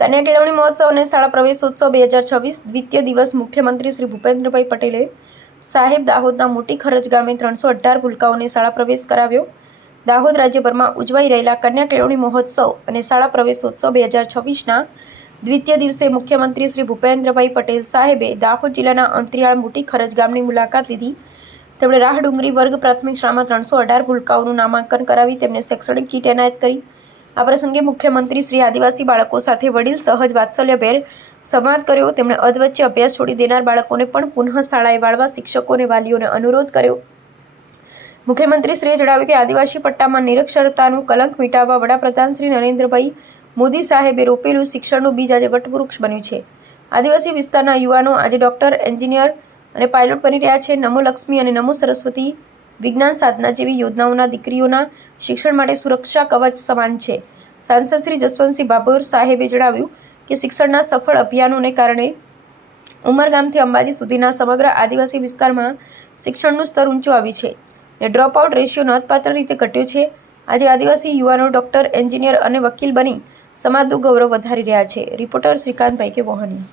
કન્યા કેળવણી મહોત્સવ અને શાળા પ્રવેશોત્સવ 2026 દ્વિતીય દિવસ મુખ્યમંત્રી શ્રી ભૂપેન્દ્રભાઈ પટેલે સાહેબ દાહોદના મોટી ખરજ ગામે 318 ભૂલકાઓને શાળા પ્રવેશ કરાવ્યો। દાહોદ રાજ્યભરમાં ઉજવાઈ રહેલા કન્યા કેળવણી મહોત્સવ અને શાળા પ્રવેશોત્સવ 2026ના દ્વિતીય દિવસે મુખ્યમંત્રી શ્રી ભૂપેન્દ્રભાઈ પટેલ સાહેબે દાહોદ જિલ્લાના અંતરિયાળ મોટી ખરજ ગામની મુલાકાત લીધી। તેમણે રાહડુંગરી વર્ગ પ્રાથમિક શાળામાં 318 ભૂલકાઓનું નામાંકન કરાવી તેમને શૈક્ષણિક કીટ એનાયત કરી। આ પ્રસંગે મુખ્યમંત્રી શ્રી આદિવાસી બાળકો સાથે વડીલ સહજ વાત્સલ્યભેર સંવાદ કર્યો। તેમણે અધવચ્ચે અભ્યાસ છોડી દેનાર બાળકોને પણ પુનઃ શાળાએ વાળવા શિક્ષકો અને વાલીઓને અનુરોધ કર્યો। મુખ્યમંત્રીશ્રીએ જણાવ્યું કે આદિવાસી પટ્ટામાં નિરક્ષરતાનું કલંક મિટાવવા વડાપ્રધાન શ્રી નરેન્દ્રભાઈ મોદી સાહેબે રોપેલું શિક્ષણનું બીજ આજે વટવૃક્ષ બન્યું છે। આદિવાસી વિસ્તારના યુવાનો આજે ડોક્ટર, એન્જિનિયર અને પાયલોટ બની રહ્યા છે। નમો લક્ષ્મી અને નમો સરસ્વતી વિજ્ઞાન સાધના જેવી યોજનાઓના દીકરીઓના શિક્ષણ માટે સુરક્ષા કવચ સમાન છે। સાંસદ શ્રી જસવંતસિંહ ભાભોર સાહેબે જણાવ્યું કે શિક્ષણના સફળ અભિયાનોને કારણે ઉમરગામથી અંબાજી સુધીના સમગ્ર આદિવાસી વિસ્તારમાં શિક્ષણનું સ્તર ઊંચું આવ્યું છે અને ડ્રોપ આઉટ રેશિયો નોંધપાત્ર રીતે ઘટ્યો છે। આજે આદિવાસી યુવાનો ડોક્ટર, એન્જિનિયર અને વકીલ બની સમાજનું ગૌરવ વધારી રહ્યા છે। રિપોર્ટર શ્રીકાંતભાઈ કે વોહની।